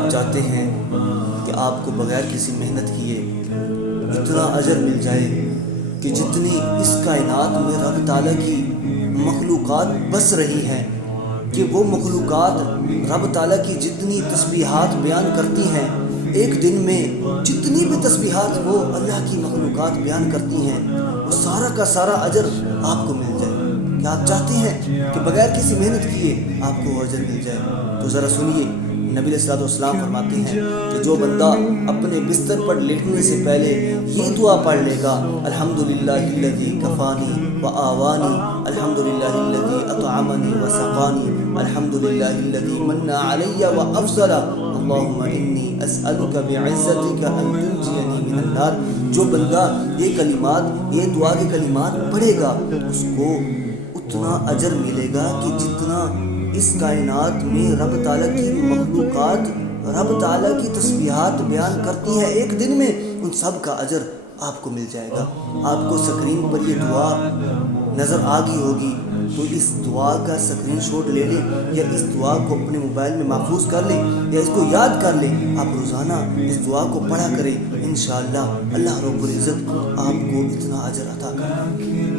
آپ چاہتے ہیں کہ آپ کو بغیر کسی محنت کیے اتنا اجر مل جائے کہ جتنی اس کائنات میں رب تعالیٰ کی مخلوقات بس رہی ہیں، کہ وہ مخلوقات رب تعالیٰ کی جتنی تسبیحات بیان کرتی ہیں، ایک دن میں جتنی بھی تسبیحات وہ اللہ کی مخلوقات بیان کرتی ہیں، وہ سارا کا سارا اجر آپ کو مل جائے؟ کیا آپ چاہتے ہیں کہ بغیر کسی محنت کیے آپ کو وہ اجر مل جائے؟ تو ذرا سنیے، نبی علیہ الصلوۃ والسلام فرماتے ہیں کہ جو بندہ اپنے بستر پر لیٹنے سے پہلے یہ دعا پڑھ لے گا، الحمدللہ الذی کفانی وآوانی، الحمدللہ الذی اطعمنی وسقانی، الحمدللہ الذی من علی وافضل، اللہم انی اسألک بعزتک ان تنجینی من النار، جو بندہ یہ کلمات، یہ دعا کے کلمات پڑھے گا، اس کو اتنا اجر ملے گا کہ جتنا اس کائنات میں رب تعالیٰ کی مخلوقات رب تعالیٰ کی تسبیحات بیان کرتی ہیں ایک دن میں، ان سب کا اجر آپ کو مل جائے گا۔ آپ کو سکرین پر یہ دعا نظر آ گئی ہوگی، تو اس دعا کا سکرین شاٹ لے لیں، یا اس دعا کو اپنے موبائل میں محفوظ کر لیں، یا اس کو یاد کر لیں۔ آپ روزانہ اس دعا کو پڑھا کریں، انشاءاللہ اللہ رب العزت آپ کو اتنا اجر عطا کرے گا۔